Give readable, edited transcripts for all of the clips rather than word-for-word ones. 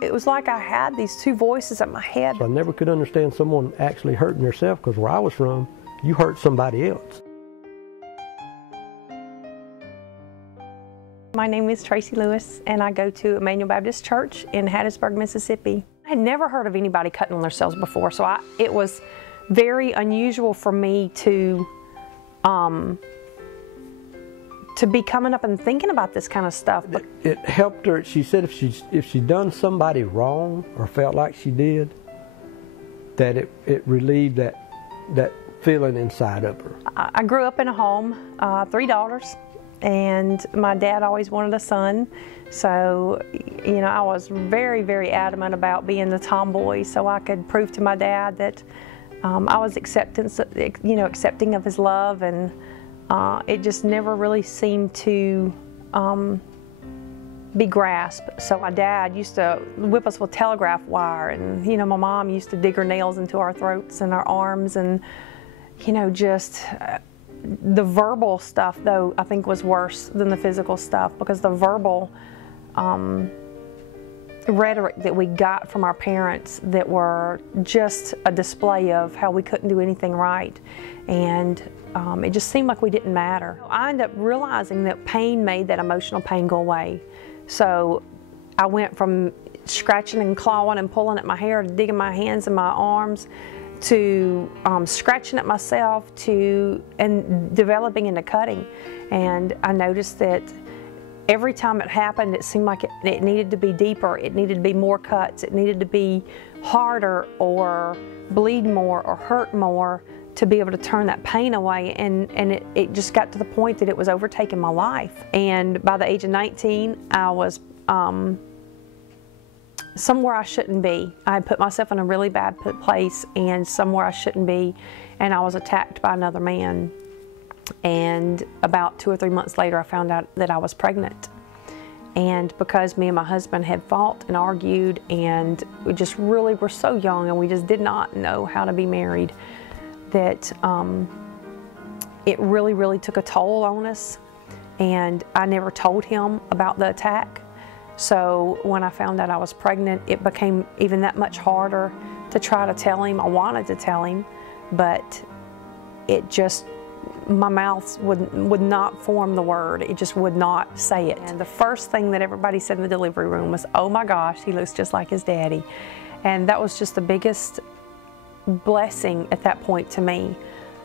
it was like I had these two voices in my head. I never could understand someone actually hurting themselves, because where I was from, you hurt somebody else. My name is Tracy Lewis, and I go to Emmanuel Baptist Church in Hattiesburg, Mississippi. I had never heard of anybody cutting on themselves before, so it was very unusual for me to be coming up and thinking about this kind of stuff. But it helped her. She said if she'd done somebody wrong or felt like she did, that it relieved that feeling inside of her. I grew up in a home, 3 daughters. And my dad always wanted a son, so I was very, very adamant about being the tomboy, so I could prove to my dad that I was accepting of his love, and it just never really seemed to be grasped. So my dad used to whip us with telegraph wire, and my mom used to dig her nails into our throats and our arms, and just. The verbal stuff, though, I think was worse than the physical stuff, because the verbal rhetoric that we got from our parents that were just a display of how we couldn't do anything right, and it just seemed like we didn't matter. I ended up realizing that pain made that emotional pain go away. So I went from scratching and clawing and pulling at my hair to digging my hands and my arms, to scratching at myself, and developing into cutting. And I noticed that every time it happened, it seemed like it needed to be deeper, it needed to be more cuts, it needed to be harder or bleed more or hurt more to be able to turn that pain away. And it just got to the point that it was overtaking my life. And by the age of 19, I was somewhere I shouldn't be. I had put myself in a really bad place, and somewhere I shouldn't be, and I was attacked by another man. And about 2 or 3 months later, I found out that I was pregnant. And because me and my husband had fought and argued, and we just really were so young, and we just did not know how to be married, that it really, really took a toll on us. And I never told him about the attack. So when I found out I was pregnant, it became even that much harder to try to tell him. I wanted to tell him, but it just, my mouth would not form the word. It just would not say it. And the first thing that everybody said in the delivery room was, "Oh my gosh, he looks just like his daddy." And that was just the biggest blessing at that point to me.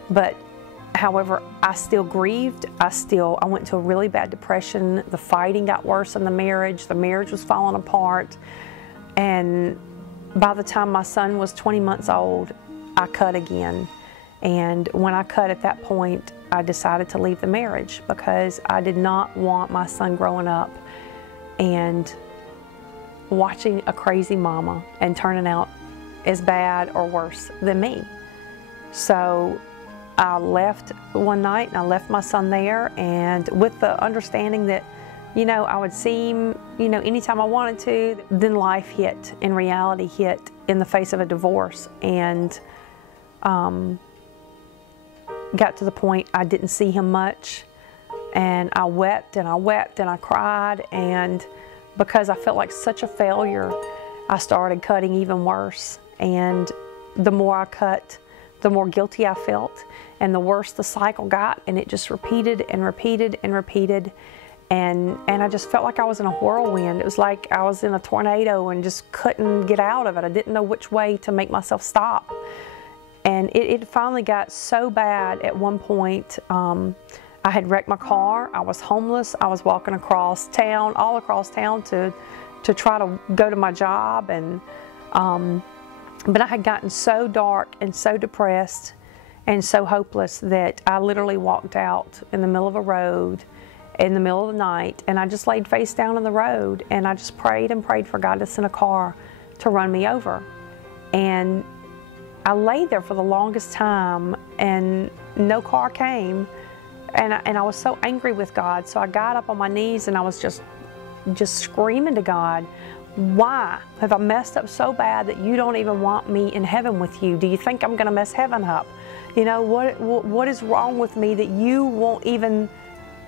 But however, I still grieved. I went into a really bad depression. The fighting got worse in the marriage. The marriage was falling apart. And by the time my son was 20 months old, I cut again. And when I cut at that point, I decided to leave the marriage, because I did not want my son growing up and watching a crazy mama and turning out as bad or worse than me. So I left one night, and I left my son there, and with the understanding that, I would see him, anytime I wanted to. Then life hit, and reality hit in the face of a divorce, and got to the point I didn't see him much, and I wept and I wept and I cried, and because I felt like such a failure, I started cutting even worse. And the more I cut, the more guilty I felt, and the worse the cycle got, and it just repeated and repeated and repeated, and I just felt like I was in a whirlwind. It was like I was in a tornado and just couldn't get out of it. I didn't know which way to make myself stop. And it finally got so bad at one point. I had wrecked my car, I was homeless, I was walking across town, all across town to try to go to my job, and but I had gotten so dark and so depressed and so hopeless that I literally walked out in the middle of a road in the middle of the night, and I just laid face down in the road, and I just prayed and prayed for God to send a car to run me over. And I lay there for the longest time, and no car came, and I was so angry with God. So I got up on my knees, and I was just screaming to God, why have I messed up so bad that you don't even want me in heaven with you? Do you think I'm going to mess heaven up? What is wrong with me that you won't even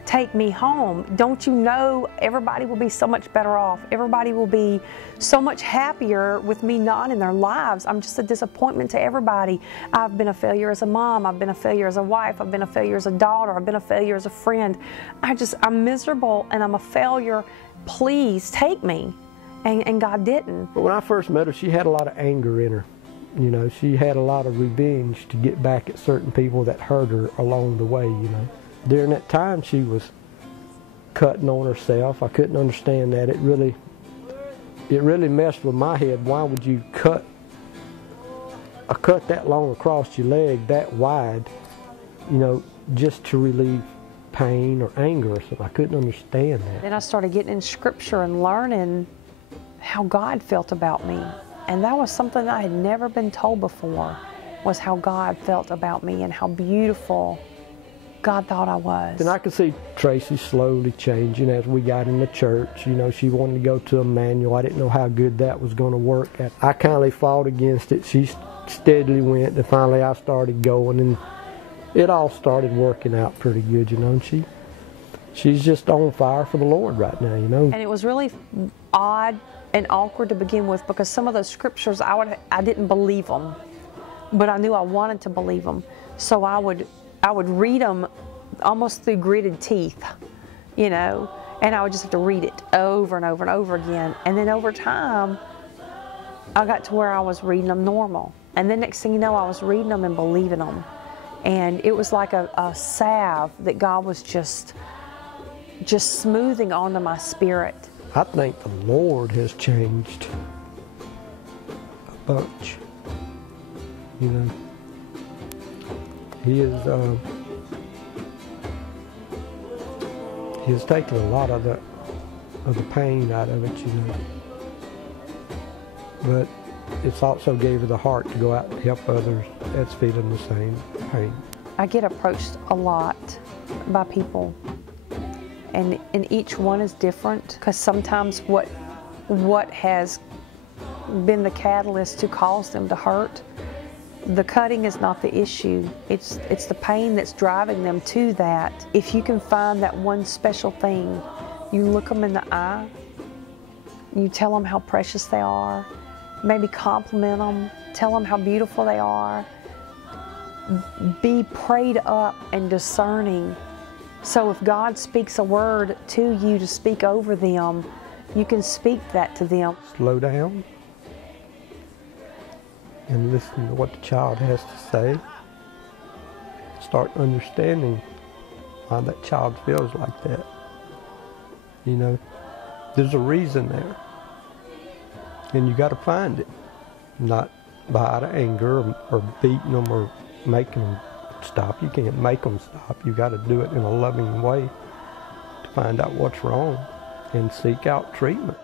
take me home. Don't you know everybody will be so much better off? Everybody will be so much happier with me not in their lives. I'm just a disappointment to everybody. I've been a failure as a mom. I've been a failure as a wife. I've been a failure as a daughter. I've been a failure as a friend. I'm miserable and I'm a failure. Please take me. And God didn't. But when I first met her, she had a lot of anger in her. You know, she had a lot of revenge to get back at certain people that hurt her along the way, you know. During that time, she was cutting on herself. I couldn't understand that. It really messed with my head. Why would you cut a cut that long across your leg, that wide, you know, just to relieve pain or anger or something? I couldn't understand that. Then I started getting in Scripture and learning how God felt about me. And that was something that I had never been told before, was how God felt about me and how beautiful God thought I was. And I could see Tracy slowly changing as we got in the church. You know, she wanted to go to a manual. I didn't know how good that was going to work. I kindly fought against it. She steadily went, and finally I started going, and it all started working out pretty good, you know. And she's just on fire for the Lord right now, you know. And it was really odd and awkward to begin with, because some of those scriptures I didn't believe them, but I knew I wanted to believe them. So I would read them almost through gritted teeth, you know, and I would just have to read it over and over and over again. And then over time, I got to where I was reading them normal. And then next thing you know, I was reading them and believing them. And it was like a salve that God was just smoothing onto my spirit. I think the Lord has changed a bunch, you know. He has taken a lot of the pain out of it, you know. But it's also gave her the heart to go out and help others that's feeling the same pain. I get approached a lot by people, and each one is different, because sometimes what has been the catalyst to cause them to hurt, the cutting is not the issue. It's the pain that's driving them to that. If you can find that one special thing, you look them in the eye, you tell them how precious they are, maybe compliment them, tell them how beautiful they are. Be prayed up and discerning. So if God speaks a word to you to speak over them, you can speak that to them. Slow down and listen to what the child has to say. Start understanding why that child feels like that. You know, there's a reason there. And you got to find it. Not by out of anger or beating them or making them stop. You can't make them stop. You got to do it in a loving way to find out what's wrong and seek out treatment.